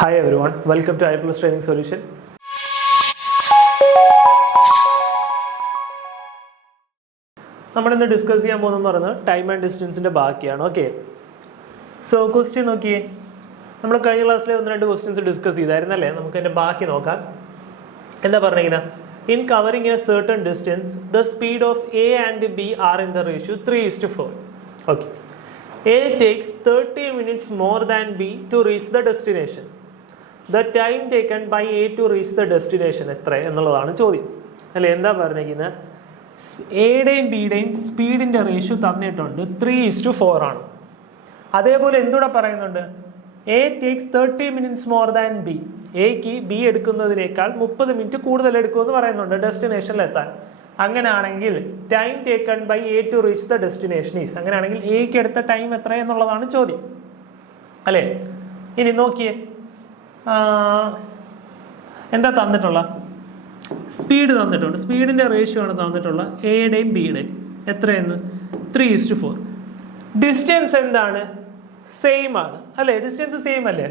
Hi everyone, welcome to iPlus Training Solution. നമ്മൾ ഇന്ന് discuss ചെയ്യാൻ പോകുന്നതെന്ന് പറയുന്നത് ടൈം ആൻഡ് ഡിസ്റ്റൻസിന്റെ ബാക്കിയാണ്. ഓക്കെ, സോ ക്വസ്റ്റ്യൻ നോക്കിയേ. നമ്മൾ കഴിഞ്ഞ ക്ലാസ്സിലെ ഒന്ന് രണ്ട് ക്വസ്റ്റ്യൻസ് ഡിസ്കസ് ചെയ്തായിരുന്നല്ലേ? നമുക്ക് അതിന്റെ ബാക്കി നോക്കാം. എന്താ പറഞ്ഞിരിക്കുന്നത്? In covering A certain distance, the speed of A and B are in the ratio 3:4. Okay. A takes 30 minutes more than B to reach the destination. The time taken by A to reach the destination എത്ര എന്നുള്ളതാണ് ചോദ്യം അല്ലേ? എന്താ പറഞ്ഞിരിക്കുന്നത്? എയുടെയും ബിയുടെയും സ്പീഡിന്റെ ratio തന്നിട്ടുണ്ട് 3:4 ആണ്. അതേപോലെ എന്തുകൂടെ പറയുന്നുണ്ട്? A takes 30 minutes more than B. എക്ക് ബി എടുക്കുന്നതിനേക്കാൾ 30 മിനിറ്റ് കൂടുതൽ എടുക്കുമെന്ന് പറയുന്നുണ്ട് ഡെസ്റ്റിനേഷനിൽ എത്താൻ. അങ്ങനെയാണെങ്കിൽ time taken by A to reach the destination is, അങ്ങനെയാണെങ്കിൽ എക്ക് എടുത്ത ടൈം എത്ര എന്നുള്ളതാണ് ചോദ്യം അല്ലേ? ഇനി നോക്കിയേ, എന്താ തന്നിട്ടുള്ള സ്പീഡ് തന്നിട്ടുണ്ട്. സ്പീഡിന്റെ റേഷ്യോ ആണ് തന്നിട്ടുള്ള എയുടെയും ബിയുടെയും. എത്രയെന്ന്? 3:4. ഡിസ്റ്റൻസ് എന്താണ്? സെയിം ആണ് അല്ലേ? ഡിസ്റ്റൻസ് സെയിം അല്ലേ?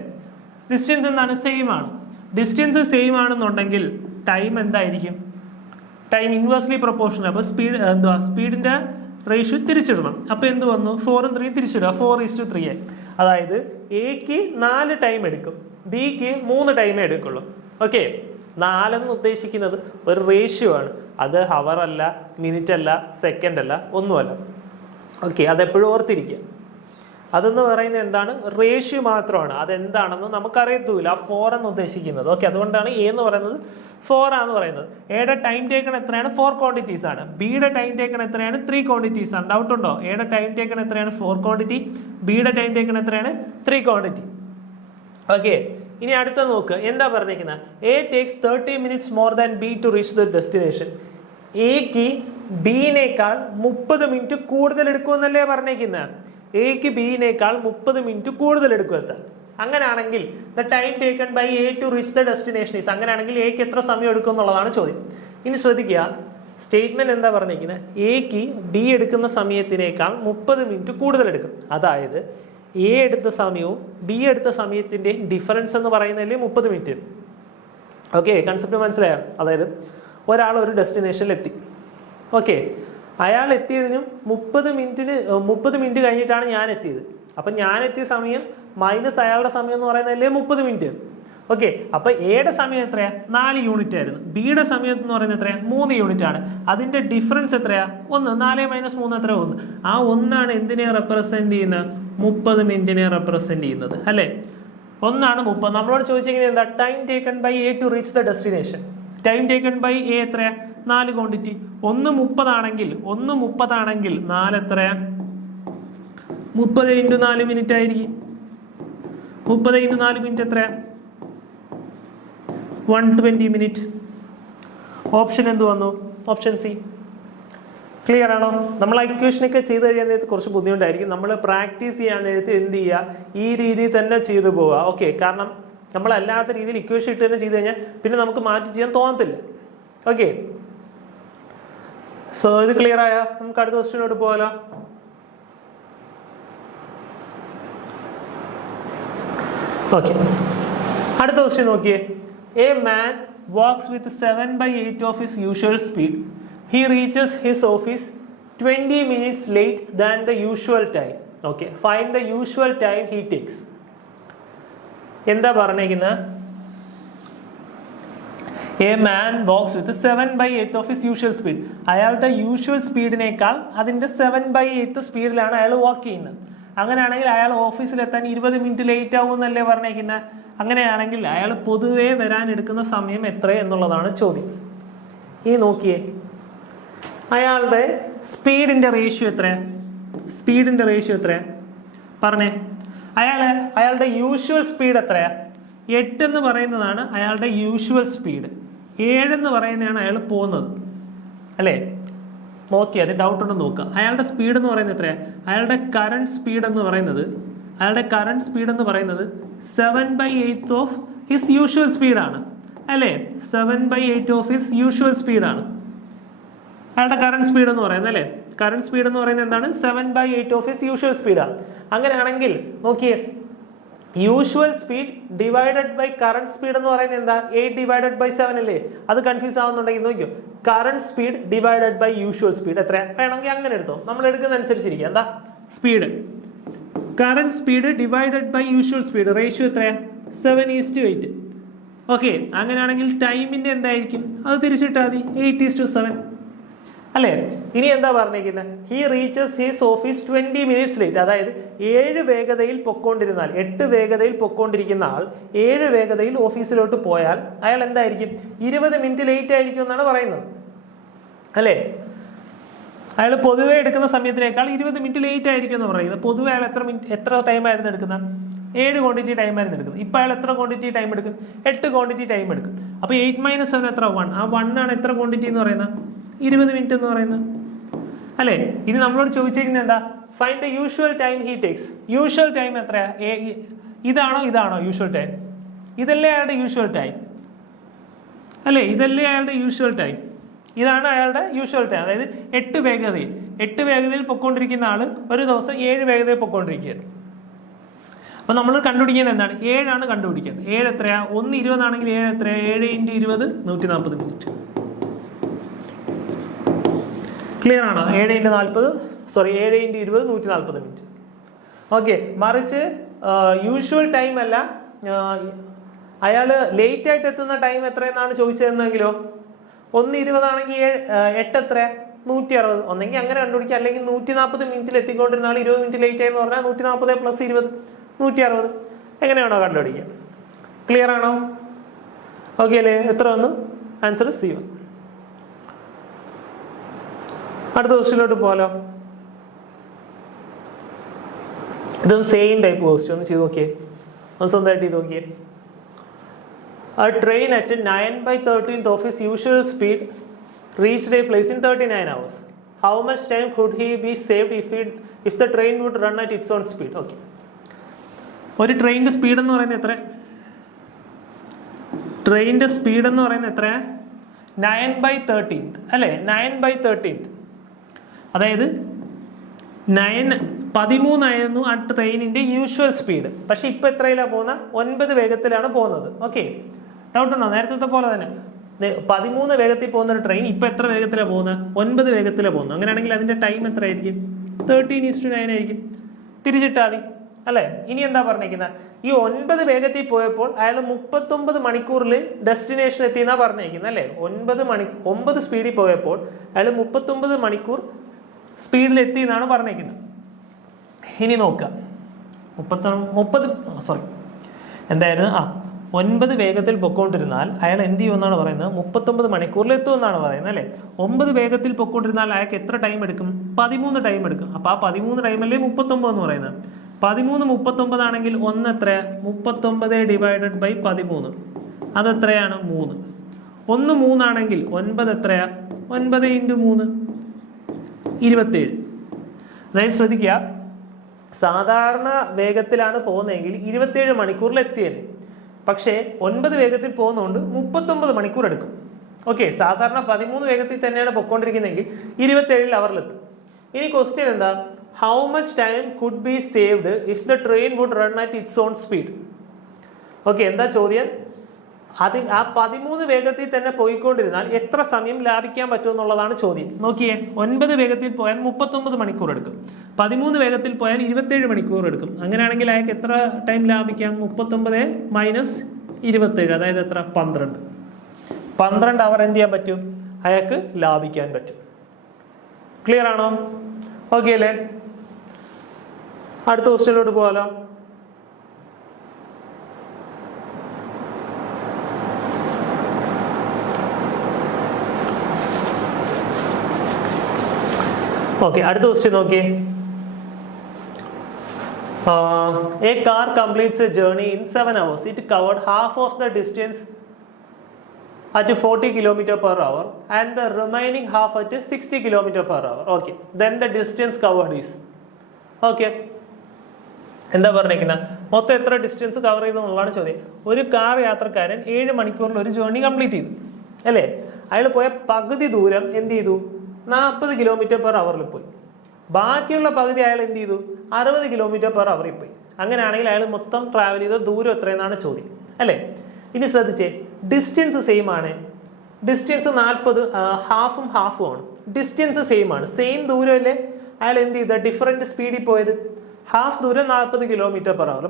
ഡിസ്റ്റൻസ് എന്താണ്? സെയിം ആണ്. ഡിസ്റ്റൻസ് സെയിം ആണെന്നുണ്ടെങ്കിൽ ടൈം എന്തായിരിക്കും? Time inversely proportional. അപ്പോൾ സ്പീഡിന്റെ റേഷ്യോ തിരിച്ചിടണം. അപ്പോൾ എന്ത് വന്നു? 4ഉം 3 തിരിച്ചിടുക, 4:3 ആയി. അതായത് എക്ക് 4 ടൈം എടുക്കും, ബിക്ക് 3 ടൈമേ എടുക്കുള്ളൂ. ഓക്കെ, 4 എന്ന് ഉദ്ദേശിക്കുന്നത് ഒരു റേഷ്യോ ആണ്. അത് ഹവർ അല്ല, മിനിറ്റ് അല്ല, സെക്കൻഡ് അല്ല, ഒന്നുമല്ല. ഓക്കെ, അതെപ്പോഴും ഓർത്തിരിക്കുക. അതെന്ന് പറയുന്നത് എന്താണ്? റേഷ്യോ മാത്രമാണ്. അതെന്താണെന്ന് നമുക്കറിയത്തൂല. 4 എന്ന് ഉദ്ദേശിക്കുന്നത്. ഓക്കെ, അതുകൊണ്ടാണ് എ എന്ന് പറയുന്നത് 4 ആണെന്ന് പറയുന്നത്. എയുടെ ടൈം ടേക്കൺ എത്രയാണ്? 4 ക്വാണ്ടിറ്റീസ് ആണ്. ബിയുടെ ടൈം ടേക്കൺ എത്രയാണ്? 3 ക്വാണ്ടിറ്റീസ് ആണ്. ഡൗട്ട് ഉണ്ടോ? എയുടെ ടൈം ടേക്കൺ എത്രയാണ്? 4 ക്വാണ്ടിറ്റി. ബിയുടെ ടൈം ടേക്കൺ എത്രയാണ്? 3 ക്വാണ്ടിറ്റി. ഓക്കെ, ഇനി അടുത്ത നോക്ക്. എന്താ പറഞ്ഞിരിക്കുന്നത്? A takes 30 minutes more than B to reach the destination. എക്ക് ബിനേക്കാൾ 30 മിനിറ്റ് കൂടുതൽ എടുക്കുമെന്നല്ലേ പറഞ്ഞിരിക്കുന്നത്? എക്ക് ബിനേക്കാൾ 30 മിനിറ്റ് കൂടുതൽ എടുക്കും എത്താൻ. അങ്ങനെയാണെങ്കിൽ the time taken by A to reach the destination is, അങ്ങനെയാണെങ്കിൽ എക്ക് എത്ര സമയം എടുക്കും എന്നുള്ളതാണ് ചോദ്യം. ഇനി ശ്രദ്ധിക്കുക, സ്റ്റേറ്റ്മെന്റ് എന്താ പറഞ്ഞിരിക്കുന്നത്? എക്ക് ബി എടുക്കുന്ന സമയത്തിനേക്കാൾ 30 മിനിറ്റ് കൂടുതൽ എടുക്കും. അതായത് എ എടുത്ത സമയവും ബി എടുത്ത സമയത്തിന്റെ ഡിഫറൻസ് എന്ന് പറയുന്നതിൽ 30 മിനിറ്റ്. ഓക്കെ, കൺസെപ്റ്റ് മനസ്സിലായോ? അതായത് ഒരാൾ ഒരു ഡെസ്റ്റിനേഷനിൽ എത്തി. ഓക്കെ, അയാൾ എത്തിയതിനും 30 മിനിറ്റ് കഴിഞ്ഞിട്ടാണ് ഞാൻ എത്തിയത്. അപ്പം ഞാൻ എത്തിയ സമയം മൈനസ് അയാളുടെ സമയം എന്ന് പറയുന്നതല്ലേ 30 മിനിറ്റ്. ഓക്കെ, അപ്പൊ എയുടെ സമയം എത്രയാ? 4 യൂണിറ്റ് ആയിരുന്നു. ബിയുടെ സമയം എന്ന് പറയുന്നത് എത്രയാ? 3 യൂണിറ്റ് ആണ്. അതിന്റെ ഡിഫറൻസ് എത്രയാ? 1. 4 - 3 എത്ര? 1. ആ 1 ഇതിനെ റെപ്രസെന്റ് ചെയ്യുന്നത് 30 മിനിറ്റിനെ റെപ്രസെന്റ് ചെയ്യുന്നത് അല്ലേ? 1 30. നമ്മളോട് ചോദിച്ചിരിക്കുന്നത് എന്താ? Time taken by A to reach the destination. Time taken by A എത്രയാ? 4 ക്വാണ്ടിറ്റി. 1 30 ആണെങ്കിൽ 4 എത്രയാ? 30 × 4 മിനിറ്റ് ആയിരിക്കും. 30 × 4 മിനിറ്റ് എത്രയാ? 120 മിനിറ്റ്. ഓപ്ഷൻ എന്ത് വന്നു? Option C. ക്ലിയർ ആണോ? നമ്മൾ ഇക്വേഷനൊക്കെ ചെയ്ത് കഴിയാൻ നേരത്ത് കുറച്ച് ബുദ്ധിമുട്ടായിരിക്കും. നമ്മൾ പ്രാക്ടീസ് ചെയ്യാൻ നേരത്ത് എന്ത് ചെയ്യുക? ഈ രീതിയിൽ തന്നെ ചെയ്തു പോവുക. ഓക്കെ, കാരണം നമ്മൾ അല്ലാത്ത രീതിയിൽ ഇക്വേഷൻ ഇട്ട് തന്നെ ചെയ്ത് കഴിഞ്ഞാൽ പിന്നെ നമുക്ക് മാറ്റി ചെയ്യാൻ തോന്നത്തില്ല. ഓക്കെ, സോ ഇത് ക്ലിയർ ആയ നമുക്ക് അടുത്ത ക്വസ്റ്റ്യനോട് പോകാലോ. ഓക്കെ, അടുത്ത ക്വസ്റ്റ്യൻ നോക്കിയേ. A man walks with 7/8 of his usual speed. He reaches his office 20 minutes late than the usual time. Okay, find the usual time he takes. എന്താ പറഞ്ഞിരിക്കുന്നത്? A man walks with 7/8 of his usual speed. അയാളുടെ usual സ്പീഡിനേക്കാൾ അതിന്റെ 7/8 സ്പീഡിലാണ് അയാൾ വാക്ക് ചെയ്യുന്നത്. അങ്ങനെയാണെങ്കിൽ അയാൾ ഓഫീസിലെത്താൻ 20 minute late ആവും എന്നല്ലേ പറഞ്ഞിരിക്കുന്നത്? അങ്ങനെയാണെങ്കിൽ അയാൾ പൊതുവെ വരാൻ എടുക്കുന്ന സമയം എത്ര എന്നുള്ളതാണ് ചോദ്യം. ഇനി നോക്കിയേ, അയാളുടെ സ്പീഡിന്റെ റേഷ്യോ എത്രയാ? സ്പീഡിന്റെ റേഷ്യോ എത്രയാ പറഞ്ഞേ? അയാളുടെ യൂഷ്വൽ സ്പീഡ് എത്രയാ? 8 എന്ന് പറയുന്നതാണ് അയാളുടെ യൂഷ്വൽ സ്പീഡ്. 7 എന്ന് പറയുന്നതാണ് അയാൾ പോകുന്നത് അല്ലേ? നോക്കിയാൽ അത് ഡൗട്ട് ഉണ്ടെന്ന് നോക്കുക. അയാളുടെ സ്പീഡ് എന്ന് പറയുന്നത് എത്രയാ? അയാളുടെ കറണ്ട് സ്പീഡ് എന്ന് പറയുന്നത് 7/8 ഓഫ് ഹിസ് യൂഷ്വൽ സ്പീഡാണ് അല്ലേ? 7/8 ഓഫ് ഹിസ് യൂഷ്വൽ സ്പീഡാണ് അയാളുടെ കറണ്ട് സ്പീഡ് എന്ന് പറയുന്നത് അല്ലേ? കറണ്ട് സ്പീഡ് എന്ന് പറയുന്നത് എന്താണ്? 7/8 ഓഫ് ഹിസ് യൂഷ്വൽ സ്പീഡാണ്. അങ്ങനെയാണെങ്കിൽ നോക്കിയേ, usual speed divided by current speed എന്ന് പറയുന്നത് എന്താ? 8/7 അല്ലേ? അത് കൺഫ്യൂസ് ആവുന്നുണ്ടെങ്കിൽ നോക്കിയോ, current speed divided by usual speed എത്ര വേണമെങ്കിൽ അങ്ങനെ എടുത്തോ, നമ്മൾ എടുക്കുന്ന അനുസരിച്ചിരിക്കും. എന്താ speed? Current speed divided by usual speed ratio എത്രയാ? 7:8. ഓക്കെ, അങ്ങനെയാണെങ്കിൽ ടൈമിന്റെ എന്തായിരിക്കും? അത് തിരിച്ചിട്ടാൽ മതി, 8:7 അല്ലേ? ഇനി എന്താ പറഞ്ഞിരിക്കുന്നത്? He reaches his office 20 minutes late. അതായത് 7 വേഗതയിൽ പൊക്കോണ്ടിരുന്നാൽ, 8 വേഗതയിൽ പൊക്കോണ്ടിരിക്കുന്ന ആൾ 7 വേഗതയിൽ ഓഫീസിലോട്ട് പോയാൽ അയാൾ എന്തായിരിക്കും? 20 minutes ലേറ്റ് ആയിരിക്കും എന്നാണ് പറയുന്നത് അല്ലേ? അയാൾ പൊതുവെ എടുക്കുന്ന സമയത്തിനേക്കാൾ 20 minutes ലേറ്റ് ആയിരിക്കും എന്ന് പറയുന്നത്. പൊതുവെ അയാൾ എത്ര ടൈം ആയിരുന്നു എടുക്കുന്നത്? 7 ക്വാണ്ടിറ്റി ടൈം ആയിരുന്നു എടുക്കുന്നത്. ഇപ്പൊ അയാൾ എത്ര ക്വാണ്ടിറ്റി ടൈം എടുക്കും? 8 ക്വാണ്ടിറ്റി ടൈം എടുക്കും. അപ്പൊ 8 - 7 എത്ര? 1. ആ 1 ആണ് എത്ര ക്വാണ്ടിറ്റി എന്ന് പറയുന്നത്? 20 minutes എന്ന് പറയുന്നത് അല്ലേ? ഇനി നമ്മളോട് ചോദിച്ചിരിക്കുന്നത് എന്താ? Find the usual time he takes. Usual time എത്രയാ? ഇതാണോ യൂഷ്വൽ ടൈം? ഇതല്ലേ അയാളുടെ യൂഷ്വൽ ടൈം അല്ലേ? ഇതല്ലേ അയാളുടെ യൂഷ്വൽ ടൈം? ഇതാണ് അയാളുടെ യൂഷ്വൽ ടൈം. അതായത് 8 വേഗതയിൽ പൊക്കോണ്ടിരിക്കുന്ന ആള് ഒരു ദിവസം 7 വേഗതയിൽ പൊക്കോണ്ടിരിക്കുകയാണ്. അപ്പൊ നമ്മൾ കണ്ടുപിടിക്കേണ്ടത് എന്താണ്? 7 ആണ് കണ്ടുപിടിക്കേണ്ടത്. 7 എത്രയാ? 1:20 ആണെങ്കിൽ 7 എത്രയാ? 7 × 20 140 minutes. ക്ലിയർ ആണോ? 7 × 20 140 minutes. ഓക്കെ, മറിച്ച് യൂഷ്വൽ ടൈം അല്ല, അയാള് ലേറ്റ് ആയിട്ട് എത്തുന്ന ടൈം എത്രയെന്നാണ് ചോദിച്ചതെന്നെങ്കിലോ 1:20 ആണെങ്കിൽ 8 എത്ര? 160. ഒന്നെങ്കിൽ അങ്ങനെ കണ്ടുപിടിക്കുക, അല്ലെങ്കിൽ 140 minutes എത്തിക്കൊണ്ടിരുന്ന ആൾ 20 minutes ലേറ്റ് ആയെന്ന് പറഞ്ഞാൽ 140 + 20 160. എങ്ങനെയാണോ കണ്ടുപിടിക്കുക? ക്ലിയർ ആണോ? ഓക്കെ അല്ലേ? എത്ര വന്നു? Answer C1. അടുത്ത ക്വസ്റ്റ്യനിലോട്ട് പോകാലോ. ഇതും സെയിം ടൈപ്പ് ക്വസ്റ്റ്യൻ. ഒന്ന് ചെയ്ത് നോക്കിയേ, ഒന്ന് സ്വന്തമായിട്ട് ചെയ്ത് നോക്കിയേ. A train at 9/13 of his usual speed reached a place in 39 hours. How much time could he be saved if the train would run at its own speed? Okay. ഒരു ട്രെയിനിന്റെ speed എന്ന് പറയുന്നത് എത്ര? ട്രെയിനിന്റെ സ്പീഡ് എന്ന് പറയുന്നത് എത്ര? 9/13 അല്ലേ? 9/13. അതായത് 13 ആയിരുന്നു ആ ട്രെയിനിന്റെ യൂഷ്വൽ സ്പീഡ്. പക്ഷെ ഇപ്പൊ എത്രയിലാണ് പോകുന്നത്? 9 വേഗത്തിലാണ് പോകുന്നത്. ഓക്കെ, ഡൗട്ട് ഉണ്ടോ? നേരത്തെ പോലെ തന്നെ 13 വേഗത്തിൽ പോകുന്ന ഒരു ട്രെയിൻ ഇപ്പൊ എത്ര വേഗത്തിലാണ് പോകുന്നത്? 9 വേഗത്തിലാണ് പോകുന്നത്. അങ്ങനെയാണെങ്കിൽ അതിന്റെ ടൈം എത്ര ആയിരിക്കും? 13:9 ആയിരിക്കും. തിരിച്ചിട്ടാൽ മതി അല്ലെ? ഇനി എന്താ പറഞ്ഞിരിക്കുന്നത്? ഈ 9 വേഗത്തിൽ പോയപ്പോൾ അയാൾ 39 മണിക്കൂറിൽ ഡെസ്റ്റിനേഷൻ എത്തി എന്നാ പറഞ്ഞിരിക്കുന്നത് അല്ലെ? 9 സ്പീഡിൽ പോയപ്പോൾ അയാൾ 39 മണിക്കൂർ സ്പീഡിൽ എത്തി എന്നാണ് പറഞ്ഞിരിക്കുന്നത്. ഇനി നോക്കാം, 9 വേഗത്തിൽ പൊക്കോണ്ടിരുന്നാൽ അയാൾ എന്ത് ചെയ്യുമെന്നാണ് പറയുന്നത്? 39 മണിക്കൂറിൽ എത്തുമെന്നാണ് പറയുന്നത് അല്ലെ? 9 വേഗത്തിൽ പൊക്കോണ്ടിരുന്നാൽ അയാൾക്ക് എത്ര ടൈം എടുക്കും? 13 ടൈം എടുക്കും. അപ്പൊ ആ 13 ടൈമല്ലേ 39 എന്ന് പറയുന്നത്. 13 39 ആണെങ്കിൽ 1 എത്രയാ? 39/13. അതെത്രയാണ്? 3. 1 3 ആണെങ്കിൽ 9 എത്രയാ? 9 × 3 27. അതായത് ശ്രദ്ധിക്കുക, സാധാരണ വേഗത്തിലാണ് പോകുന്നതെങ്കിൽ 27 മണിക്കൂറിൽ എത്തിയേനെ. പക്ഷേ 9 വേഗത്തിൽ പോകുന്നതുകൊണ്ട് 39 മണിക്കൂർ എടുക്കും. ഓക്കെ, സാധാരണ 13 വേഗത്തിൽ തന്നെയാണ് പൊക്കോണ്ടിരിക്കുന്നതെങ്കിൽ 27 അവറിലെത്തും. ഇനി ക്വസ്റ്റ്യൻ എന്താ? How much time could be saved if the train would run at its own speed? Okay, എന്താ ചോദ്യം? ആ 13 വേഗത്തിൽ തന്നെ പോയിക്കൊണ്ടിരുന്നാൽ എത്ര സമയം ലാഭിക്കാൻ പറ്റും എന്നുള്ളതാണ് ചോദ്യം. നോക്കിയേ, 9 വേഗത്തിൽ പോയാൽ 39 മണിക്കൂർ എടുക്കും. 13 വേഗത്തിൽ പോയാൽ 27 മണിക്കൂർ എടുക്കും. അങ്ങനെയാണെങ്കിൽ അയാൾക്ക് എത്ര ടൈം ലാഭിക്കാം? 39 - 27, അതായത് എത്ര? 12 അവർ എന്ത് ചെയ്യാൻ പറ്റും? അയാൾക്ക് ലാഭിക്കാൻ പറ്റും. ക്ലിയർ ആണോ? ഓക്കെ അല്ലേ? അടുത്ത ക്വസ്റ്റ്യനിലോട്ട് പോകാലോ. ഓക്കെ, അടുത്ത ക്വസ്റ്റ്യൻ നോക്കിയേ. A car completes a journey in 7 hours. It covered half of the distance at 40 km/h and the remaining half at 60 km/h. Okay, then the distance covered is. Okay, എന്താ പറഞ്ഞിരിക്കുന്നത്? മൊത്തം എത്ര ഡിസ്റ്റൻസ് കവർ ചെയ്തു എന്നുള്ളതാണ് ചോദ്യം. ഒരു car യാത്രക്കാരൻ 7 മണിക്കൂറിൽ ഒരു ജേർണി കംപ്ലീറ്റ് ചെയ്തു അല്ലേ? അയാൾ പോയ പകുതി ദൂരം എന്ത് ചെയ്തു? 40 km/h പോയി. ബാക്കിയുള്ള പകുതി അയാൾ എന്ത് ചെയ്തു? 60 km/h പോയി. അങ്ങനെയാണെങ്കിൽ അയാൾ മൊത്തം ട്രാവൽ ചെയ്ത ദൂരം എത്രയെന്നാണ് ചോദ്യം അല്ലേ. ഇനി ശ്രദ്ധിച്ചേ, ഡിസ്റ്റൻസ് സെയിം ആണ്. ഡിസ്റ്റൻസ് 40, ഹാഫും ആണ്. ഡിസ്റ്റൻസ് സെയിം ആണ്, സെയിം ദൂരമല്ലേ അയാൾ എന്ത് ചെയ്ത ഡിഫറെന്റ് സ്പീഡിൽ പോയത്. ഹാഫ് ദൂരം 40 km/h,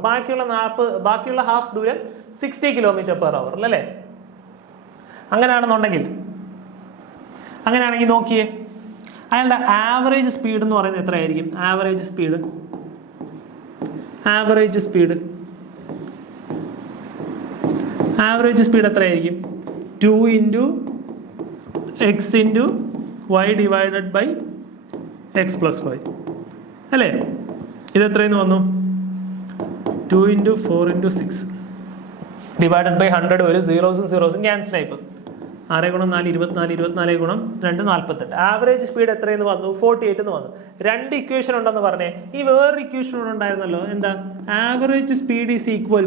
ബാക്കിയുള്ള ഹാഫ് ദൂരം 60 km/h അല്ലേ. അങ്ങനെയാണെങ്കിൽ നോക്കിയേ, അയാളുടെ ആവറേജ് സ്പീഡ് എന്ന് പറയുന്നത് എത്രയായിരിക്കും? ആവറേജ് സ്പീഡ് എത്രയായിരിക്കും? 2 × x × y divided by x + y അല്ലേ. ഇത് എത്രയെന്ന് വന്നു? 2 × 4 × 6 ഡിവൈഡഡ് ബൈ 100 വരും. സീറോസും ക്യാൻസൽ ആയിപ്പോൾ. 6 × 4 24, 24 × 2 48. ആവറേജ് സ്പീഡ് എത്രയെന്ന് വന്നു? 48 എന്ന് വന്നു. 2 ഇക്വേഷൻ ഉണ്ടെന്ന് പറഞ്ഞേ. ഈ വേറൊരു ഇക്വേഷൻ ഉണ്ടായിരുന്നല്ലോ, എന്താ? Average speed is equal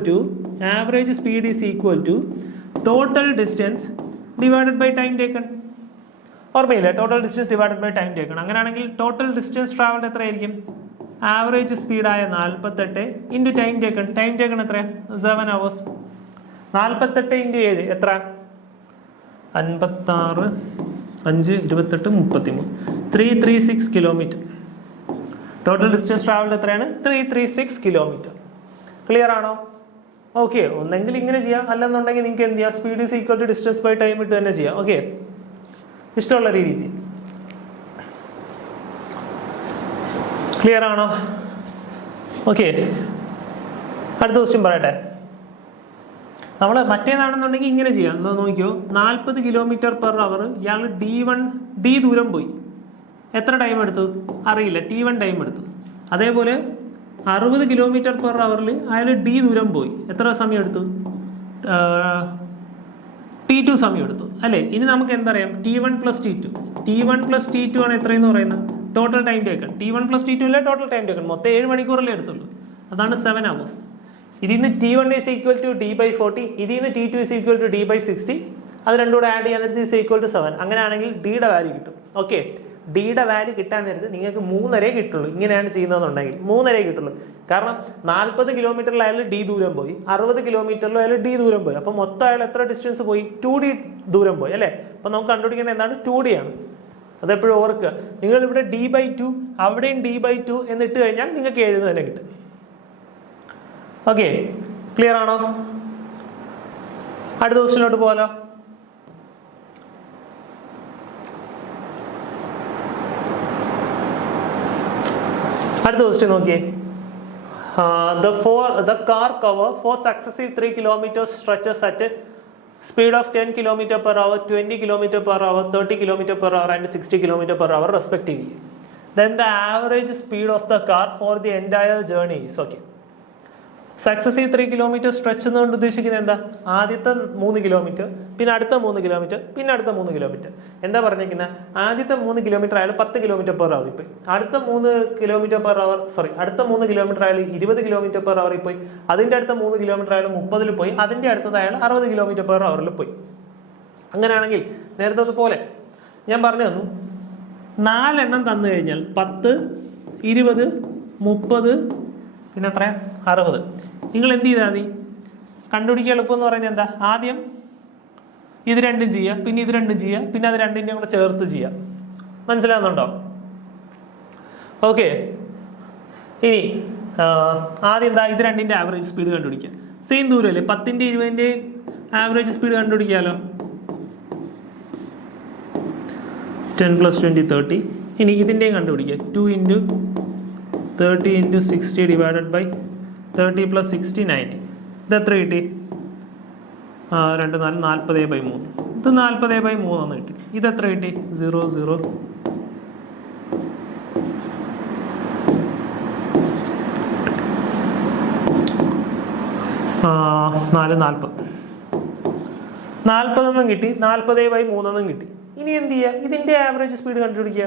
to total distance divided by time taken. ഓർമ്മയില്ലേ? Total distance divided by time taken. അങ്ങനെയാണെങ്കിൽ ടോട്ടൽ ഡിസ്റ്റൻസ് ട്രാവൽഡ് എത്രയായിരിക്കും? ആവറേജ് സ്പീഡായ 48 into time taken. Time taken എത്ര? 7 hours. 48 × 7 എത്ര? 56, 5, 28, 33. 336 km. ടോട്ടൽ ഡിസ്റ്റൻസ് ട്രാവൽഡ് എത്രയാണ്? 336 km. Clear ആണോ? Okay. ഒന്നെങ്കിൽ ഇങ്ങനെ ചെയ്യാം, അല്ലെന്നുണ്ടെങ്കിൽ നിങ്ങൾക്ക് എന്ത് ചെയ്യാം? Speed is equal to distance by time ഇട്ട് തന്നെ ചെയ്യാം. ഓക്കെ, ഇഷ്ടമുള്ള രീതി ചെയ്യും. ക്ലിയർ ആണോ? ഓക്കെ, അടുത്ത ക്വസ്റ്റ്യൻ പറയട്ടെ. നമ്മൾ മറ്റേതാണെന്നുണ്ടെങ്കിൽ ഇങ്ങനെ ചെയ്യാം. എന്താ നോക്കിയോ, 40 km/h ഇയാൾ d ദൂരം പോയി. എത്ര ടൈം എടുത്തു? അറിയില്ല. T1 ടൈം എടുത്തു. അതേപോലെ 60 km/h അയാൾ d ദൂരം പോയി. എത്ര സമയം എടുത്തു? T2 സമയം എടുത്തു അല്ലേ. ഇനി നമുക്ക് എന്തറിയാം? T1 + T2 ആണ് എത്രയെന്ന് പറയുന്നത്? Total time taken. T1 + T2 അല്ലേ ടോട്ടൽ ടൈം ടേക്കൺ. മൊത്തം 7 മണിക്കൂറല്ലേ എടുത്തുള്ളൂ. അതാണ് 7 hours. ഇതിന്ന് T1 = d/40, ഇതിന്ന് T2 = d/60. അത് രണ്ടും കൂടെ ആഡ് ചെയ്യാൻ നേരത്ത് = 7. അങ്ങനെയാണെങ്കിൽ ഡിയുടെ വാല്യൂ കിട്ടും. ഓക്കെ, ഡിയുടെ വാല്യൂ കിട്ടാൻ നേരത്ത് നിങ്ങൾക്ക് 3.5 കിട്ടുള്ളൂ. ഇങ്ങനെയാണ് ചെയ്യുന്നതെന്നുണ്ടെങ്കിൽ 3.5 കിട്ടുള്ളൂ. കാരണം 40 km അയാൾ d ദൂരം പോയി, 60 km അയാൾ d ദൂരം പോയി. അപ്പോൾ മൊത്തം അയാൾ എത്ര ഡിസ്റ്റൻസ് പോയി? 2d ദൂരം പോയി അല്ലേ. അപ്പോൾ നമുക്ക് കണ്ടുപിടിക്കേണ്ടത് എന്താണ്? 2d ആണ്. അതെപ്പോഴും ഓർക്കുക. നിങ്ങൾ ഇവിടെ d/2, അവിടെയും d/2 എന്നിട്ട് കഴിഞ്ഞാൽ നിങ്ങൾക്ക് 7 തന്നെ കിട്ടും. ഓക്കെ, ക്ലിയർ ആണോ? അടുത്ത ക്വസ്റ്റ്യനിലോട്ട് പോകാലോ. അടുത്ത ക്വസ്റ്റ്യൻ നോക്കിയേ. The car cover 4 successive 3 km stretches at speed of 10 km/h, 20 km/h, 30 km/h and 60 km/h respectively. Then the average speed of the car for the entire journey is okay. Successive 3 km stretch എന്നുകൊണ്ട് ഉദ്ദേശിക്കുന്നത് എന്താ? ആദ്യത്തെ 3 km, പിന്നെ അടുത്ത 3 km, പിന്നെ അടുത്ത 3 km. എന്താ പറഞ്ഞിരിക്കുന്നത്? ആദ്യത്തെ 3 km അയാൾ 10 km/h പോയി. അടുത്ത 3 km അയാൾ 20 km/h പോയി. അതിന്റെ അടുത്ത 3 km അയാൾ 30 പോയി. അതിന്റെ അടുത്തത് അയാൾ 60 km/h പോയി. അങ്ങനെയാണെങ്കിൽ നേരത്തെ പോലെ ഞാൻ പറഞ്ഞു തന്നു, 4 എണ്ണം തന്നു കഴിഞ്ഞാൽ 10, 20, 30, പിന്നെ എത്ര? 60. നിങ്ങൾ എന്ത് ചെയ്താൽ മതി? കണ്ടുപിടിക്കുക എളുപ്പം എന്ന് പറയുന്നത് എന്താ? ആദ്യം ഇത് രണ്ടും ചെയ്യുക, പിന്നെ ഇത് രണ്ടും ചെയ്യുക, പിന്നെ അത് രണ്ടിൻ്റെയും കൂടെ ചേർത്ത് ചെയ്യുക. മനസ്സിലാകുന്നുണ്ടോ? ഓക്കെ, ഇനി ആദ്യം എന്താ? ഇത് രണ്ടിൻ്റെ ആവറേജ് സ്പീഡ് കണ്ടുപിടിക്കുക. സെയിം ദൂരമല്ലേ, 10ൻ്റെ 20ൻ്റെയും ആവറേജ് സ്പീഡ് കണ്ടുപിടിക്കാമല്ലോ. 10 + 20 30. ഇനി ഇതിൻ്റെയും കണ്ടുപിടിക്കുക. 2 × 30 × 60 ഡിവൈഡഡ് ബൈ 30 + 60 90. ഇത് എത്ര കിട്ടി? 2 4 40/3. ഇത് 40/3 എന്ന് കിട്ടി. ഇത് എത്ര കിട്ടി? 0 0 4 40. 40 എന്നും കിട്ടി, 40/3 എന്നും കിട്ടി. ഇനി എന്ത് ചെയ്യുക? ഇതിൻ്റെ ആവറേജ് സ്പീഡ് കണ്ടുപിടിക്കുക.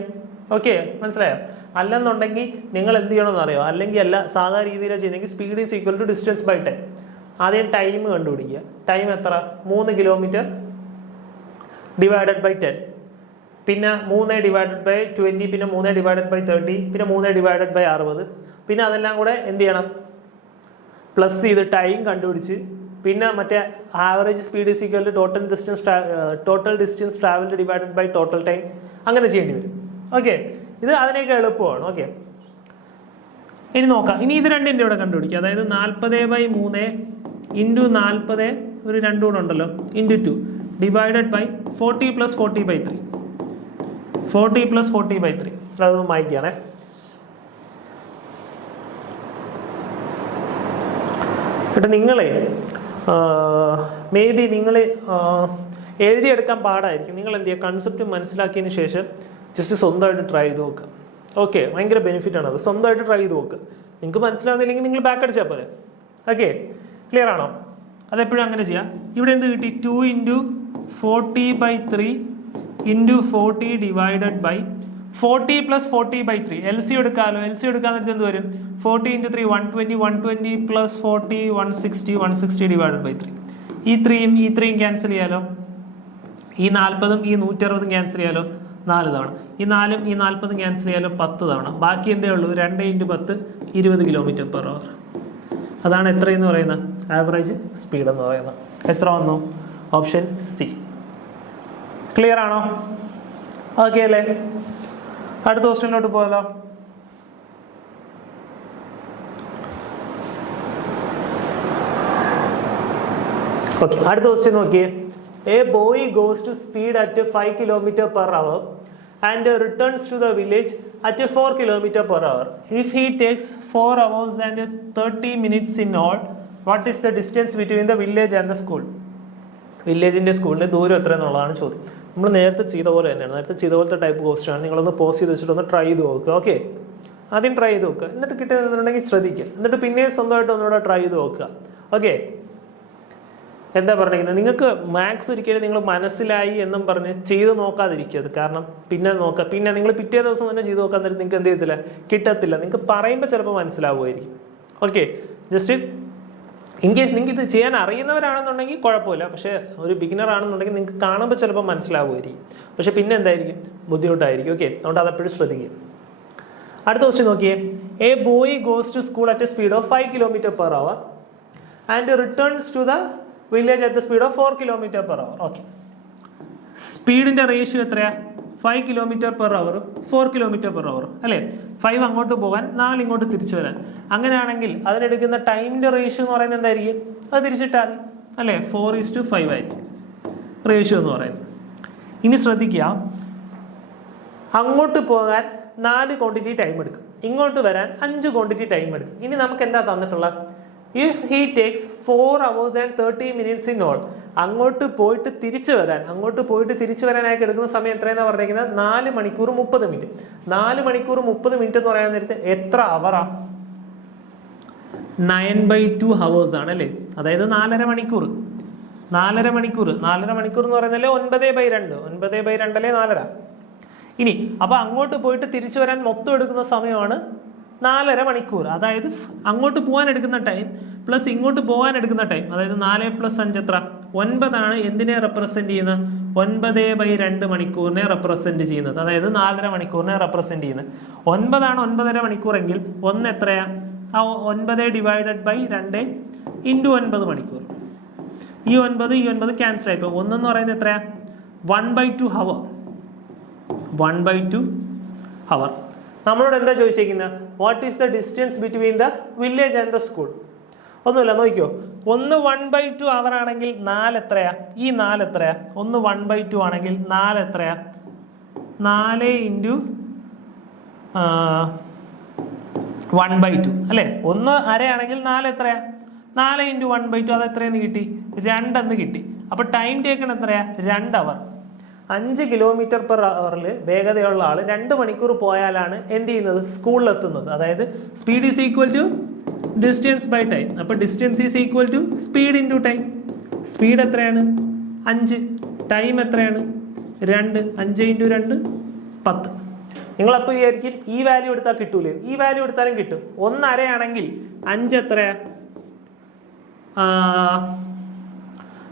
ഓക്കെ, മനസ്സിലായോ? അല്ലെന്നുണ്ടെങ്കിൽ നിങ്ങൾ എന്ത് ചെയ്യണമെന്ന് അറിയോ? അല്ലെങ്കിൽ അല്ല, സാധാ രീതിയിലാണ് ചെയ്യുന്നെങ്കിൽ speed is equal to distance by time. ആദ്യം ടൈം കണ്ടുപിടിക്കുക. ടൈം എത്ര? 3 km ഡിവൈഡഡ് ബൈ 10, പിന്നെ 3 ഡിവൈഡഡ് ബൈ 20, പിന്നെ 3 ഡിവൈഡഡ് ബൈ 30, പിന്നെ 3 ഡിവൈഡഡ് ബൈ 60. പിന്നെ അതെല്ലാം കൂടെ എന്ത് ചെയ്യണം? പ്ലസ് ചെയ്ത് ടൈം കണ്ടുപിടിച്ച് പിന്നെ മറ്റേ average speed is equal to total distance travelled divided by total time അങ്ങനെ ചെയ്യേണ്ടി വരും. ഓക്കെ, ഇത് അതിനൊക്കെ എളുപ്പമാണ്. ഓക്കെ, ഇനി നോക്കാം. ഇനി ഇത് രണ്ടിൻ്റെ ഇവിടെ കണ്ടുപിടിക്കുക. അതായത് 40/3 ഇൻറ്റു 40 ഒരു 2 കൂടെ ഉണ്ടല്ലോ ഇൻറ്റു 2 ഡിവൈഡഡ് ബൈ 40 + 40/3 40 + 40/3 അതൊന്ന് വായിക്കുകയാണേ. എന്നിട്ട് നിങ്ങളെ മേ ബി നിങ്ങൾ എഴുതിയെടുക്കാൻ പാടായിരിക്കും. നിങ്ങൾ എന്ത് ചെയ്യുക, കൺസെപ്റ്റ് മനസ്സിലാക്കിയതിന് ശേഷം ജസ്റ്റ് സ്വന്തമായിട്ട് ട്രൈ ചെയ്ത് നോക്കുക. ഓക്കെ, ഭയങ്കര ബെനിഫിറ്റ് ആണ് അത്. സ്വന്തമായിട്ട് ട്രൈ ചെയ്ത് നോക്കുക. നിങ്ങൾക്ക് മനസ്സിലാവുന്നില്ലെങ്കിൽ നിങ്ങൾ ബാക്ക് അടിച്ചാൽ പോലെ. ഓക്കെ, ക്ലിയർ ആണോ? അതെപ്പോഴും അങ്ങനെ ചെയ്യാം. ഇവിടെ എന്ത് കിട്ടി? 2 × 40/3 ഇൻറ്റു 40 ഡിവൈഡഡ് ബൈ 40 + 40/3 LC എടുക്കാമല്ലോ. LC എടുക്കാൻ നേരത്തെ എന്ത് വരും? 40 × 3 120 120 + 40 160 160 ഡിവൈഡഡ് ബൈ 3. ഈ 3യും ക്യാൻസൽ ചെയ്യാലോ. ഈ 40ഉം ഈ 160ഉം ക്യാൻസൽ ചെയ്യാലോ 4 തവണ. ഈ 4ഉം ഈ 40ഉം ക്യാൻസൽ ചെയ്യാലോ 10 തവണ. ബാക്കി എന്തേ ഉള്ളൂ? 2 × 10 20 km/h. അതാണ് എത്രയെന്ന് പറയുന്നത്? ആവറേജ് സ്പീഡ് എന്ന് പറയുന്നത്. എത്ര വന്നു? Option C. ക്ലിയർ ആണോ? ഓക്കെ അല്ലേ? അടുത്ത ക്വസ്റ്റ്യനിലോട്ട് പോകാലോ. ഓക്കെ, അടുത്ത ക്വസ്റ്റ്യൻ നോക്കിയേ. A boy goes to speed at 5 km/h and returns to the village at 4 km/h. If he takes 4 hours and 30 minutes in all, what is the distance between the village and the school? വില്ലേജിൻ്റെ സ്കൂളിൻ്റെ ദൂരം എത്ര എന്നുള്ളതാണ് ചോദ്യം. നമ്മൾ നേരത്തെ ചെയ്ത പോലെ തന്നെയാണ്. നേരത്തെ ചെയ്ത പോലത്തെ ടൈപ്പ് ക്വസ്റ്റ്യൻ ആണ്. നിങ്ങളൊന്ന് പോസ് ചെയ്ത് വെച്ചിട്ട് ഒന്ന് ട്രൈ ചെയ്ത് നോക്കുക. ഓക്കെ, ആദ്യം ട്രൈ ചെയ്ത് നോക്കുക. എന്നിട്ട് കിട്ടുന്നുണ്ടെങ്കിൽ ശ്രദ്ധിക്കുക. എന്നിട്ട് പിന്നെയും സ്വന്തമായിട്ട് ഒന്നുകൂടെ ട്രൈ ചെയ്ത് നോക്കുക. ഓക്കെ, എന്താ പറഞ്ഞിരിക്കുന്നത്? നിങ്ങൾക്ക് മാത്സ് ഒരിക്കലും നിങ്ങൾ മനസ്സിലായി എന്നും പറഞ്ഞ് ചെയ്ത് നോക്കാതിരിക്കരുത്. കാരണം പിന്നെ നിങ്ങൾ പിറ്റേ ദിവസം തന്നെ ചെയ്ത് നോക്കാൻ നേരം നിങ്ങൾക്ക് എന്ത് ചെയ്യത്തില്ല, കിട്ടത്തില്ല. നിങ്ങൾക്ക് പറയുമ്പോൾ ചിലപ്പോൾ മനസ്സിലാവുമായിരിക്കും. ഓക്കെ, ജസ്റ്റ് ഇൻ കേസ് നിങ്ങൾക്ക് ഇത് ചെയ്യാൻ അറിയുന്നവരാണെന്നുണ്ടെങ്കിൽ കുഴപ്പമില്ല. പക്ഷേ ഒരു ബിഗിനർ ആണെന്നുണ്ടെങ്കിൽ നിങ്ങൾക്ക് കാണുമ്പോൾ ചിലപ്പോൾ മനസ്സിലാവുമായിരിക്കും. പക്ഷെ പിന്നെ എന്തായിരിക്കും? ബുദ്ധിമുട്ടായിരിക്കും. ഓക്കെ, അതുകൊണ്ട് അതെപ്പോഴും ശ്രദ്ധിക്കുക. അടുത്ത ക്വസ്റ്റ്യൻ നോക്കിയേ. A boy goes to school at a speed of 5 km/h and returns to the village at the speed of 4 km/h. Okay, സ്പീഡിന്റെ റേഷ്യോ എത്രയാ? 5 km/h 4 km/h അല്ലേ? 5 അങ്ങോട്ട് പോകാൻ 4 ഇങ്ങോട്ട് തിരിച്ചു വരാൻ. അങ്ങനെയാണെങ്കിൽ അതിനെടുക്കുന്ന ടൈമിന്റെ റേഷ്യോ എന്ന് പറയുന്നത് എന്തായിരിക്കും? അത് തിരിച്ചിട്ടാൽ മതി അല്ലേ? 4:5 ആയിരിക്കും റേഷ്യോ എന്ന് പറയുന്നത്. ഇനി ശ്രദ്ധിക്കുക, അങ്ങോട്ട് പോകാൻ 4 ക്വാണ്ടിറ്റി ടൈം എടുക്കും, ഇങ്ങോട്ട് വരാൻ 5 ക്വാണ്ടിറ്റി ടൈം എടുക്കും. ഇനി നമുക്ക് എന്താ തന്നിട്ടുള്ളത്? If he takes 4 hours and 30 minutes in all, അങ്ങോട്ട് പോയിട്ട് തിരിച്ചു വരാനായിട്ട് എടുക്കുന്ന സമയം എത്രയെന്നാണ് പറഞ്ഞിരിക്കുന്നത്? 4 മണിക്കൂർ 30 മിനിറ്റ്. 4 മണിക്കൂർ 30 മിനിറ്റ് എന്ന് പറയാൻ നേരത്തെ എത്ര അവറാ? 9/2 hours ആണ് അല്ലേ? അതായത് 4.5 മണിക്കൂർ. 4.5 മണിക്കൂർ എന്ന് പറയുന്നല്ലേ 9/2. 9/2 അല്ലേ 4.5. ഇനി അപ്പൊ അങ്ങോട്ട് പോയിട്ട് തിരിച്ചു വരാൻ മൊത്തം എടുക്കുന്ന സമയമാണ് 4.5 മണിക്കൂർ. അതായത് അങ്ങോട്ട് പോകാൻ എടുക്കുന്ന ടൈം പ്ലസ് ഇങ്ങോട്ട് പോകാൻ എടുക്കുന്ന ടൈം, അതായത് 4 + 5 എത്ര? 9 എന്തിനെ റെപ്രസെന്റ് ചെയ്യുന്നത്? 9/2 മണിക്കൂറിനെ റെപ്രസെന്റ് ചെയ്യുന്നത്. അതായത് 4.5 മണിക്കൂറിനെ റെപ്രസെന്റ് ചെയ്യുന്നത്. 9 9.5 മണിക്കൂറെങ്കിൽ 1 എത്രയാ? ആ 9 ഡിവൈഡഡ് ബൈ 2 ഇൻറ്റു 9 മണിക്കൂർ. ഈ 9 ക്യാൻസൽ ആയിപ്പോ 1 എന്ന് പറയുന്നത് എത്രയാ? 1/2 ഹവർ. 1/2 ഹവർ. നമ്മളോട് എന്താ ചോദിച്ചിരിക്കുന്നത്? What is the distance between the village and the school? ഒന്നുമില്ല, നോക്കിയോ. 1 1/2 അവർ ആണെങ്കിൽ 4 എത്രയാ? ഈ 4 എത്രയാ? 1 1/2 ആണെങ്കിൽ 4 എത്രയാ? 4 × 1/2 അല്ലേ? 1 അരയാണെങ്കിൽ 4 എത്രയാ? 4 × 1/2 അത് എത്രയെന്ന് കിട്ടി? 2 എന്ന് കിട്ടി. അപ്പൊ ടൈം ടേക്കൺ എത്രയാ? 2 അവർ. 5 km/h വേഗതയുള്ള ആള് 2 മണിക്കൂർ പോയാലാണ് എന്ത് ചെയ്യുന്നത്? സ്കൂളിലെത്തുന്നത്. അതായത് speed is equal to distance by time. അപ്പൊ distance is equal to speed into time. Speed എത്രയാണ്? 5. ടൈം എത്രയാണ്? 2. 5 × 2 10. നിങ്ങളപ്പോൾ വിചാരിക്കും ഈ വാല്യൂ എടുത്താൽ കിട്ടൂലേ? ഈ വാല്യൂ എടുത്താലും കിട്ടും. 1 അരയാണെങ്കിൽ 5 എത്രയാ?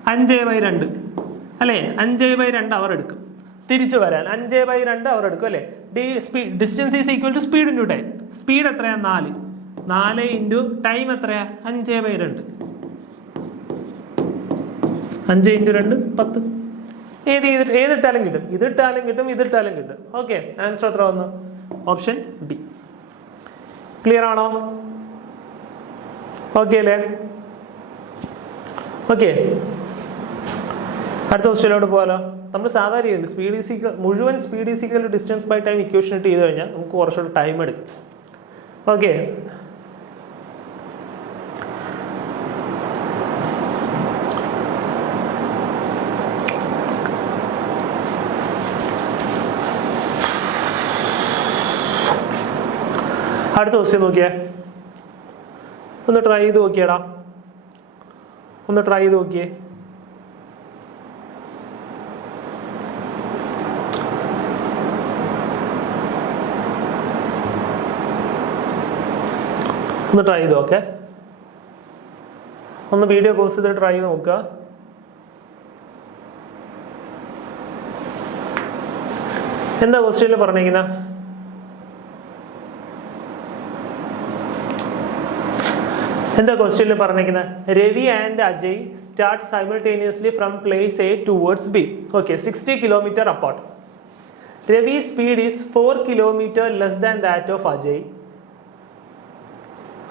5/2 അല്ലേ? 5/2 അവർ എടുക്കും തിരിച്ചു വരാൻ. 5/2 അവർ എടുക്കും അല്ലേ? Distance is equal to speed into time. Speed എത്രയാണ്? 4. 4 ഇൻറ്റു ടൈം എത്രയാ 5/2. 5 ഇൻറ്റു 2 10. ഏതിട്ടാലും കിട്ടും, ഇതിട്ടാലും കിട്ടും, ഇതിട്ടാലും കിട്ടും. ഓക്കെ, ആൻസർ എത്ര വന്നു? Option B. ക്ലിയർ ആണോ? ഓക്കെ അല്ലേ? ഓക്കെ, അടുത്ത ക്വസ്റ്റ്യനിലോട്ട് പോകാലോ. നമ്മൾ സാധാരണ രീതിയിൽ സ്പീഡ് ഈസ് ഈക്വൽ മുഴുവൻ speed is equal distance by time equation ഇട്ട് ചെയ്ത് കഴിഞ്ഞാൽ നമുക്ക് കുറച്ചുകൂടി ടൈം എടുക്കും. ഓക്കെ, അടുത്ത ക്വസ്റ്റ്യൻ നോക്കിയേ, ഒന്ന് ട്രൈ ചെയ്ത് നോക്കിയടാ, ഒന്ന് ട്രൈ ചെയ്ത് നോക്കിയേ. ഒന്ന് ട്രൈ ചെയ്ത് നോക്കേ, ഒന്ന് വീഡിയോ പോസ് ചെയ്ത് ട്രൈ ചെയ്ത് നോക്കുക. എന്താ ക്വസ്റ്റ്യനിൽ പറഞ്ഞിരിക്കുന്ന? എന്താ ക്വസ്റ്റ്യനിൽ പറഞ്ഞിരിക്കുന്നത്? Ravi and Ajay start simultaneously from place A towards B. Okay, 60 kilometre apart. Ravi speed is 4 kilometre less than that of Ajay.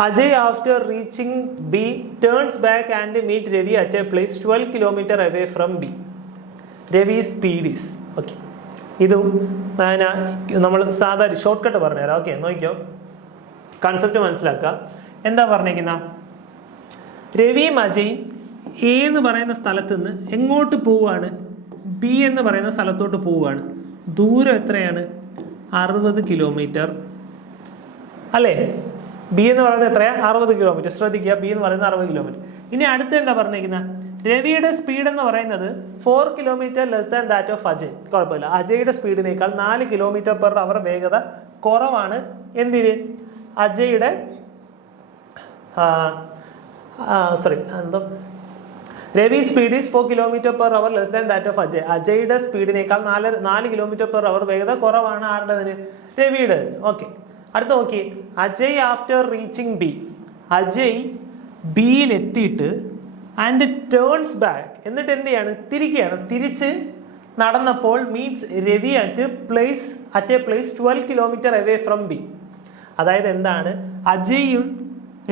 Ajay, after reaching B, turns back and meet Ravi at a place 12 km away from B. Ravi's speed is. Okay. ഇതും നമ്മൾ സാധാരണ short cut പറഞ്ഞുതരാം. Okay, നോക്കിയോ, concept മനസ്സിലാക്കുക. എന്താ പറഞ്ഞിരിക്കുന്ന? രവിയും അജയും A എന്ന് പറയുന്ന സ്ഥലത്ത് നിന്ന് എങ്ങോട്ട് പോവുകയാണ്? ബി എന്ന് പറയുന്ന സ്ഥലത്തോട്ട് പോവുകയാണ്. ദൂരം എത്രയാണ്? 60 കിലോമീറ്റർ അല്ലേ? ബി എന്ന് പറയുന്നത് എത്രയാ? 60 കിലോമീറ്റർ. ശ്രദ്ധിക്കുക, ബി എന്ന് പറയുന്നത് 60 കിലോമീറ്റർ. ഇനി അടുത്ത് എന്താ പറഞ്ഞിരിക്കുന്നത്? രവിയുടെ സ്പീഡ് എന്ന് പറയുന്നത് 4 kilometre less than that of Ajay. കുഴപ്പമില്ല, അജയുടെ സ്പീഡിനേക്കാൾ 4 കിലോമീറ്റർ പെർ അവർ വേഗത കുറവാണ്. എന്തിന്? അജയുടെ Ravi speed is 4 kilometre per hour less than that of Ajay. അജയുടെ സ്പീഡിനേക്കാൾ 4 കിലോമീറ്റർ പെർ അവർ വേഗത കുറവാണ്. ആരുടേതിന്? രവിയുടെ. ഓക്കെ, അടുത്ത് നോക്കി. Ajay after reaching B, Ajay ബിയിൽ എത്തിയിട്ട് ആൻഡ് ടേൺസ് ബാക്ക്, എന്നിട്ട് എന്ത് ചെയ്യാണ്? തിരിക്കുകയാണ്. തിരിച്ച് നടന്നപ്പോൾ means Ravi at A place 12 kilometre away from B. അതായത് എന്താണ്? അജയും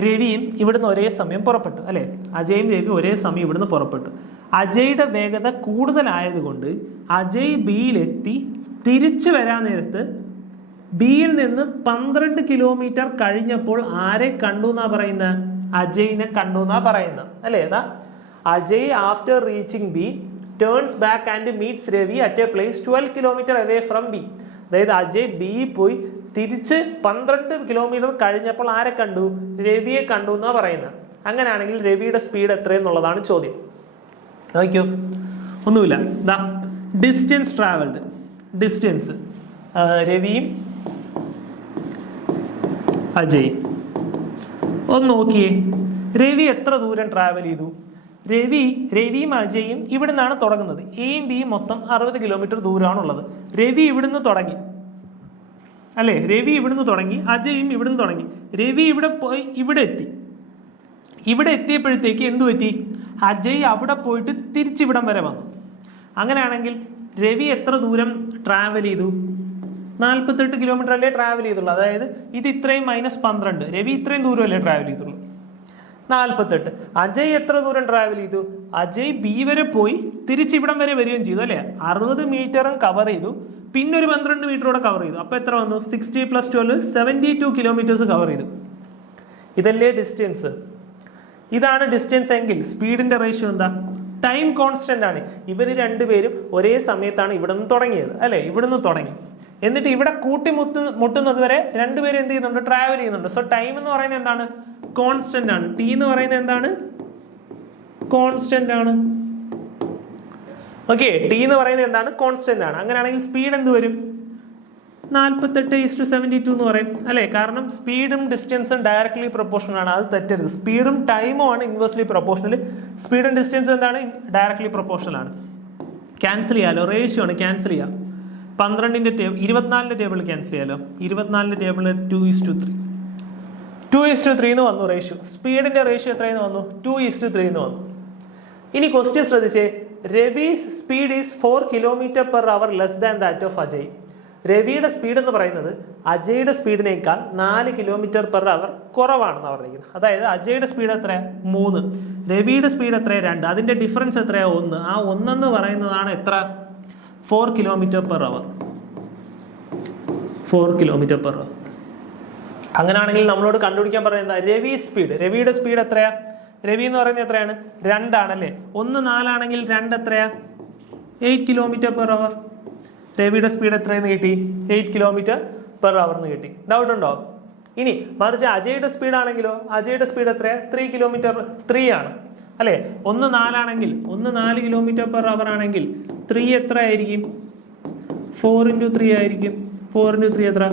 രവിയും ഇവിടുന്ന് ഒരേ സമയം പുറപ്പെട്ടു അല്ലെ? അജയും രവിയും ഒരേ സമയം ഇവിടുന്ന് പുറപ്പെട്ടു. അജയുടെ വേഗത കൂടുതലായതുകൊണ്ട് അജയ് ബിയിലെത്തി തിരിച്ചു വരാൻ നേരത്ത് ബിയിൽ നിന്ന് 12 കിലോമീറ്റർ കഴിഞ്ഞപ്പോൾ ആരെ കണ്ടു എന്നാ പറയുന്നത്? അജയിനെ കണ്ടു എന്നാ പറയുന്നത് അല്ലേ? ഏതാ? Ajay after reaching B turns back and meats Ravi at A place 12 kilometre away from B. അതായത് അജയ് ബി പോയി തിരിച്ച് 12 കിലോമീറ്റർ കഴിഞ്ഞപ്പോൾ ആരെ കണ്ടു? രവിയെ കണ്ടു എന്നാ പറയുന്നത്. അങ്ങനെയാണെങ്കിൽ രവിയുടെ സ്പീഡ് എത്രയെന്നുള്ളതാണ് ചോദ്യം. നോക്കിയോ, ഒന്നുമില്ല. ഡിസ്റ്റൻസ് ട്രാവൽഡ്, ഡിസ്റ്റൻസ് രവിയും അജയ് ഒന്ന് നോക്കിയേ. രവി എത്ര ദൂരം ട്രാവൽ ചെയ്തു? രവിയും അജയും ഇവിടെ നിന്നാണ് തുടങ്ങുന്നത്. എയും ബിയും മൊത്തം 60 കിലോമീറ്റർ ദൂരമാണുള്ളത്. രവി ഇവിടുന്ന് തുടങ്ങി അല്ലേ? രവി ഇവിടുന്ന് തുടങ്ങി, അജയും ഇവിടുന്ന് തുടങ്ങി. രവി ഇവിടെ പോയി ഇവിടെ എത്തി. ഇവിടെ എത്തിയപ്പോഴത്തേക്ക് എന്തു പറ്റി? അജയ് അവിടെ പോയിട്ട് തിരിച്ചിവിടം വരെ വന്നു. അങ്ങനെയാണെങ്കിൽ രവി എത്ര ദൂരം ട്രാവൽ ചെയ്തു? 48 കിലോമീറ്റർ അല്ലേ ട്രാവൽ ചെയ്തുള്ളൂ. അതായത് ഇത് ഇത്രയും -12, രവി ഇത്രയും ദൂരം അല്ലേ ട്രാവൽ ചെയ്തുള്ളൂ? 48. അജയ് എത്ര ദൂരം ട്രാവൽ ചെയ്തു? അജയ് ബി വരെ പോയി തിരിച്ചിവിടം വരെ വരികയും ചെയ്തു അല്ലേ? 60 മീറ്ററും കവർ ചെയ്തു, പിന്നെ ഒരു 12 മീറ്ററോടെ കവർ ചെയ്തു. അപ്പൊ എത്ര വന്നു? 60 + 12 72 കിലോമീറ്റേഴ്സ് കവർ ചെയ്തു. ഇതല്ലേ ഡിസ്റ്റൻസ്? ഇതാണ് ഡിസ്റ്റൻസ് എങ്കിൽ സ്പീഡിന്റെ റേഷ്യോ എന്താ? ടൈം കോൺസ്റ്റന്റ് ആണ്. ഇവര് രണ്ടുപേരും ഒരേ സമയത്താണ് ഇവിടെ നിന്ന് തുടങ്ങിയത് അല്ലെ? ഇവിടുന്ന് തുടങ്ങി, എന്നിട്ട് ഇവിടെ മുട്ടുന്നത് വരെ രണ്ടുപേരും എന്ത് ചെയ്യുന്നുണ്ട്? ട്രാവൽ ചെയ്യുന്നുണ്ട്. സോ ടൈം എന്ന് പറയുന്നത് എന്താണ്? കോൺസ്റ്റന്റ് ആണ്. ടി എന്ന് പറയുന്നത് എന്താണ്? കോൺസ്റ്റന്റ് ആണ്. ഓക്കെ, ടി എന്ന് പറയുന്നത് എന്താണ്? കോൺസ്റ്റന്റ് ആണ്. അങ്ങനെയാണെങ്കിൽ സ്പീഡ് എന്ത് വരും? 48:72 എന്ന് പറയും അല്ലെ? കാരണം സ്പീഡും ഡിസ്റ്റൻസും ഡയറക്ട്ലി പ്രൊപ്പോർഷണൽ ആണ്. അത് തെറ്റരുത്. സ്പീഡും ടൈമും ആണ് ഇൻവേഴ്സ്ലി പ്രൊപ്പോർഷണൽ. സ്പീഡും ഡിസ്റ്റൻസും എന്താണ്? ഡയറക്ട്ലി പ്രൊപ്പോർഷണൽ ആണ്. ക്യാൻസൽ ചെയ്യാലോ, റേഷ്യോ ആണ്, ക്യാൻസൽ ചെയ്യാം. 12ന്റെ ടേബിൾ 24ന്റെ ടേബിൾ ക്യാൻസൽ ചെയ്യാലോ. 24ന്റെ ടേബിൾ 2:3. 2:3 എന്ന് വന്നു റേഷ്യോ. സ്പീഡിന്റെ റേഷ്യോ എത്രയെന്ന് വന്നു? 2:3 എന്ന് വന്നു. ഇനി ക്വസ്റ്റ്യൻ ശ്രദ്ധിച്ചേ, Ravi's speed is 4 km/h less than that of Ajay. രവിയുടെ സ്പീഡ് എന്ന് പറയുന്നത് അജയുടെ സ്പീഡിനേക്കാൾ 4 km/h കുറവാണെന്ന് പറഞ്ഞിരിക്കുന്നത്. അതായത് അജയുടെ സ്പീഡ് എത്രയാ? 3, രവിയുടെ സ്പീഡ് എത്രയാ? 2. അതിന്റെ ഡിഫറൻസ് എത്രയാ? 1. ആ 1 എന്ന് പറയുന്നതാണ് എത്ര? 4 km/h. 4 km/h. അങ്ങനെയാണെങ്കിൽ നമ്മളോട് കണ്ടുപിടിക്കാൻ പറയുന്നത് രവിയുടെ സ്പീഡ് എത്രയാ? രവി എന്ന് പറയുന്നത് എത്രയാണ്? 2 ആണല്ലേ. 1 4 ആണെങ്കിൽ 2 എത്രയാ? 8 km/h. രവിയുടെ സ്പീഡ് എത്രയെന്ന് കിട്ടി? 8 km/h എന്ന് കിട്ടി. ഡൗട്ട് ഉണ്ടോ? ഇനി മറിച്ച് അജയുടെ സ്പീഡ് ആണെങ്കിലോ? അജയുടെ സ്പീഡ് എത്രയാ? 3 ആണ് അല്ലെ. 1 4 ആണെങ്കിൽ 4 km/h ആണെങ്കിൽ 3 എത്ര ആയിരിക്കും? 4 × 3 ആയിരിക്കും. 4 × 3 എത്ര?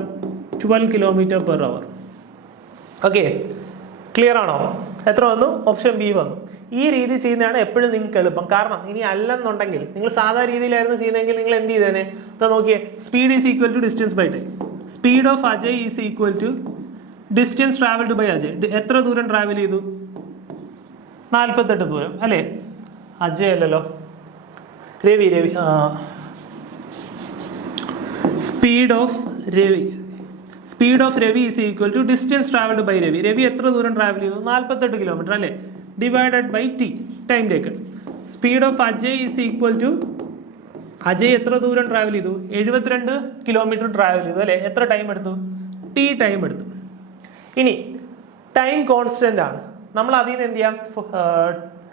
12 km/h. ഓക്കെ, ക്ലിയർ ആണോ? എത്ര വന്നു? ഓപ്ഷൻ ബി വന്നു. ഈ രീതി ചെയ്യുന്നതാണ് എപ്പോഴും നിങ്ങൾക്ക് എളുപ്പം. കാരണം ഇനി അല്ലെന്നുണ്ടെങ്കിൽ നിങ്ങൾ സാധാരണ രീതിയിലായിരുന്നു ചെയ്യുന്നതെങ്കിൽ നിങ്ങൾ എന്ത് ചെയ്തേനെ? നോക്കിയേ, speed is equal to distance by time. Speed of Ajay is equal to distance travelled by Ajay. എത്ര ദൂരം ട്രാവൽ ചെയ്തു? 48 ദൂരം അല്ലേ. അജയ് അല്ലല്ലോ, Ravi. Speed of Ravi is equal to distance travelled by Ravi. Ravi എത്ര ദൂരം ട്രാവൽ ചെയ്തു? 48 km അല്ലേ, divided by T, time taken. Speed of Ajay is equal to Ajay എത്ര ദൂരം ട്രാവൽ ചെയ്തു? 72 km ട്രാവൽ ചെയ്തു അല്ലേ. എത്ര ടൈം എടുത്തു? ടി ടൈം എടുത്തു. ഇനി ടൈം കോൺസ്റ്റന്റ് ആണ്. നമ്മൾ അതിൽ നിന്ന് എന്ത് ചെയ്യാം?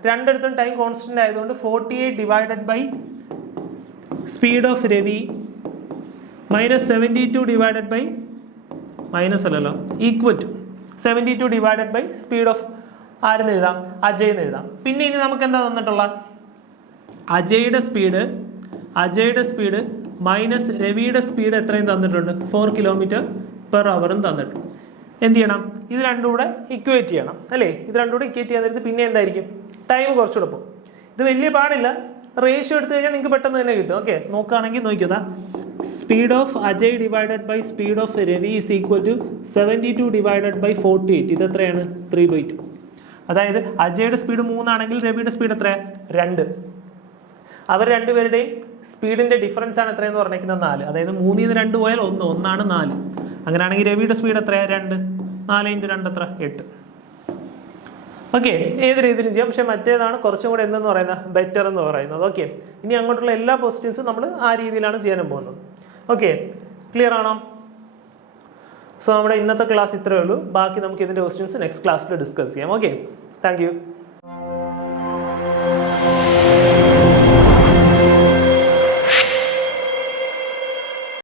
രണ്ടിടത്തും ടൈം കോൺസ്റ്റന്റ് ആയതുകൊണ്ട് 48 divided by speed of Ravi minus 72 divided by minus അല്ലല്ലോ, equal to 72 divided by speed of ആരെന്ന് എഴുതാം? അജയ് എന്ന് എഴുതാം. പിന്നെ ഇനി നമുക്ക് എന്താ തന്നിട്ടുള്ള? അജയുടെ സ്പീഡ് മൈനസ് രവിയുടെ സ്പീഡ് എത്രയും തന്നിട്ടുണ്ട്? 4 km/h തന്നിട്ടുണ്ട്. എന്ത് ചെയ്യണം? ഇത് രണ്ടും കൂടെ ഇക്വേറ്റ് ചെയ്യണം അല്ലേ. ഇത് രണ്ടും കൂടെ ഇക്വേറ്റ് ചെയ്യാൻ നേരത്ത് പിന്നെ എന്തായിരിക്കും? ടൈം കുറച്ചുകൂടെ പോകും. ഇത് വലിയ പാടില്ല, റേഷ്യോ എടുത്തു കഴിഞ്ഞാൽ നിങ്ങൾക്ക് പെട്ടെന്ന് തന്നെ കിട്ടും. ഓക്കെ, നോക്കുകയാണെങ്കിൽ നോക്കിയതാ, speed of Ajay divided by speed of Ravi is equal to 72 divided ബൈ 48. ഇത് എത്രയാണ്? 3/2. അതായത് അജയുടെ സ്പീഡ് 3 ആണെങ്കിൽ രവിയുടെ സ്പീഡ് എത്രയാ? 2. അവർ രണ്ടുപേരുടെയും സ്പീഡിന്റെ ഡിഫറൻസ് ആണ് എത്രയെന്ന് പറഞ്ഞിരിക്കുന്നത്? 4. അതായത് 3 ൽ 2 പോയാൽ 1, 1 ആണ് 4. അങ്ങനെയാണെങ്കിൽ രവിയുടെ സ്പീഡ് എത്രയാ? 2. 4 × 2 എത്ര? 8. ഓക്കെ, ഏത് രീതിയിലും ചെയ്യാം. പക്ഷെ മറ്റേതാണ് കുറച്ചും കൂടെ എന്തെന്ന് പറയുന്നത്? ബെറ്റർ എന്ന് പറയുന്നത്. ഓക്കെ, ഇനി അങ്ങോട്ടുള്ള എല്ലാ ക്വസ്റ്റ്യൻസും നമ്മൾ ആ രീതിയിലാണ് ചെയ്യാൻ പോകുന്നത്. ഓക്കെ, ക്ലിയർ ആണോ? സോ നമ്മുടെ ഇന്നത്തെ ക്ലാസ് ഇത്രയേ ഉള്ളൂ. ബാക്കി നമുക്ക് ഇതിന്റെ ക്വസ്റ്റ്യൻസ് നെക്സ്റ്റ് ക്ലാസ്സിൽ ഡിസ്കസ് ചെയ്യാം. Okay, thank you.